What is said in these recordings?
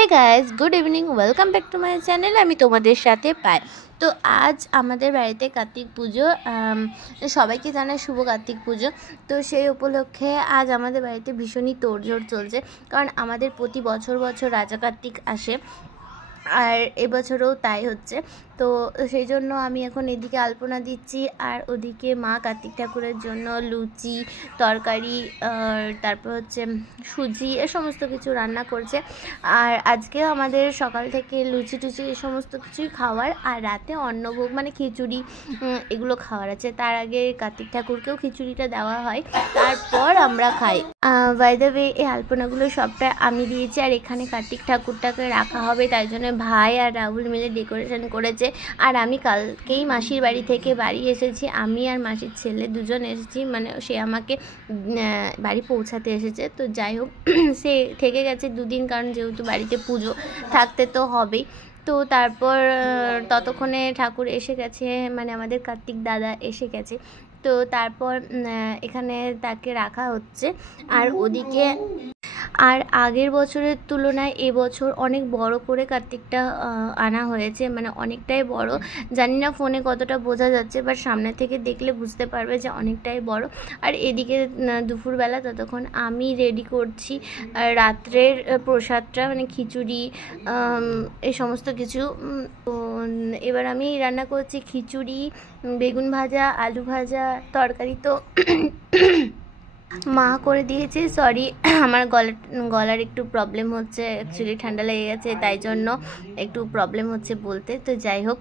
Hey guys, good evening, welcome back to my channel. আমি তোমাদের সাথে পাই। তো আজ আমাদের বাড়িতে কার্তিক পুজো, সবাইকে জানাই শুভ কার্তিক পুজো। তো সেই উপলক্ষে আজ আমাদের বাড়িতে ভীষণই তোড়জোড় চলছে, কারণ আমাদের প্রতি বছর রাজা কার্তিক আসে, আর এবছরও তাই হচ্ছে। তো সেই জন্য আমি এখন এদিকে আলপনা দিচ্ছি, আর ওদিকে মা কার্তিক ঠাকুরের জন্য লুচি, তরকারি, তারপর হচ্ছে সুজি, এ সমস্ত কিছু রান্না করছে। আর আজকেও আমাদের সকাল থেকে লুচি টুচি এ সমস্ত কিছুই খাওয়ার, আর রাতে অন্নভোগ মানে খিচুড়ি এগুলো খাওয়ার আছে। তার আগে কার্তিক ঠাকুরকেও খিচুড়িটা দেওয়া হয়, তারপর আমরা খাই। বাই দ্য ওয়ে, এই আলপনাগুলো সবটা আমি দিয়েছি, আর এখানে কার্তিক ঠাকুরটাকে রাখা হবে, তাই জন্য ভাই আর রাহুল মিলে ডেকোরেশন করেছে। আর আমি কালকেই মাসির বাড়ি থেকে বাড়ি এসেছি, আমি আর মাসির ছেলে দুজন এসেছি, মানে সে আমাকে বাড়ি পৌঁছাতে এসেছে। তো যাই হোক, সে থেকে গেছে দুদিন, কারণ যেহেতু বাড়িতে পুজো থাকতে তো হবেই। তো তারপর ততক্ষণে ঠাকুর এসে গেছে, মানে আমাদের কার্তিক দাদা এসে গেছে। তো তারপর এখানে তাকে রাখা হচ্ছে। আর ওদিকে আর আগের বছরের তুলনায় এবছর অনেক বড় করে কার্তিকটা আনা হয়েছে, মানে অনেকটাই বড়। জানি না ফোনে কতটা বোঝা যাচ্ছে, বাট সামনে থেকে দেখলে বুঝতে পারবে যে অনেকটাই বড়। আর এদিকে দুপুরবেলা ততক্ষণ আমি রেডি করছি রাত্রের প্রসাদটা, মানে খিচুড়ি, এই সমস্ত কিছু। তো এবার আমি রান্না করছি খিচুড়ি, বেগুন ভাজা, আলু ভাজা, তরকারি তো মা করে দিয়েছে। সরি, আমার গলার একটু প্রবলেম হচ্ছে, অ্যাকচুয়ালি ঠান্ডা লেগে গেছে, তাই জন্য একটু প্রবলেম হচ্ছে বলতে। তো যাই হোক,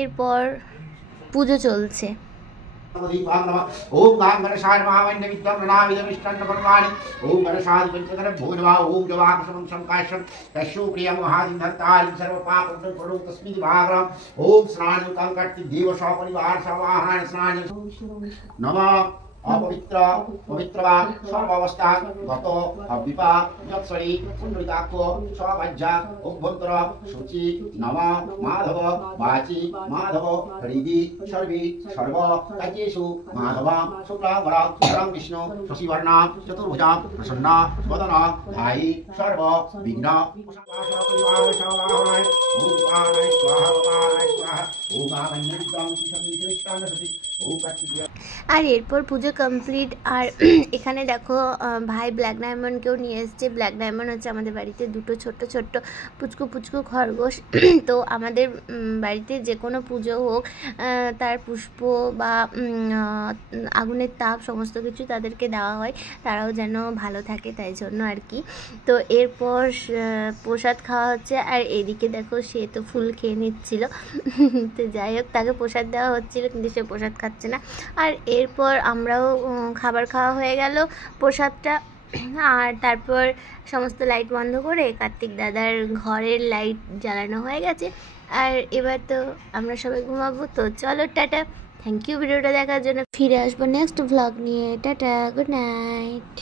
এরপর পুজো চলছে। ओम गां गणेशाय महावन्य विद्यं प्रणामिदमिष्टं परमाणि ओम गणेशाय पंचकर भूर्वा ओम जवाकशं संकाशं कश्यु प्रियं महादिन्धतारि सर्वपापं पडो तस्मिन् भागरं ओम स्नानं कंकटि देव परिवार सवाहनाय स्नान नमः अपवित्र पवित्रवा सर्वावस्था गत अविपा यत्सरी पुण्डिताक्ष स्वभाज्या अभ्यंतर शुचि नम माधव वाची माधव हृदि सर्वे सर्व काजेषु माधव शुक्लांबरं धरं विष्णु शशिवर्णा चतुर्भुजा प्रसन्ना वदन धायि सर्व विघ्न আর এরপর পুজো কমপ্লিট। আর এখানে দেখো ভাই ব্ল্যাক ডায়মন্ডকেও নিয়ে এসছে। ব্ল্যাক ডায়মন্ড হচ্ছে আমাদের বাড়িতে দুটো ছোট্ট ছোট্ট পুচকু পুচকু খরগোশ। তো আমাদের বাড়িতে যে কোনো পুজো হোক, তার পুষ্প বা আগুনের তাপ সমস্ত কিছু তাদেরকে দেওয়া হয়, তারাও যেন ভালো থাকে, তাই জন্য আর কি। তো এরপর প্রসাদ খাওয়া হচ্ছে, আর এদিকে দেখো সে তো ফুল খেয়ে নিচ্ছিল। তো যাই হোক, তাকে প্রসাদ দেওয়া হচ্ছিল, কিন্তু সে প্রসাদ খাচ্ছে না। আর এরপর আমরাও খাবার খাওয়া হয়ে গেল, প্রসাদটা। আর তারপর সমস্ত লাইট বন্ধ করে কার্তিক দাদার ঘরের লাইট জ্বালানো হয়ে গেছে। আর এবার তো আমরা সবাই ঘুমাবো। তো চলো, টাটা, থ্যাংক ইউ ভিডিওটা দেখার জন্য। ফিরে আসবো নেক্সট ভ্লগ নিয়ে। Tata, good night.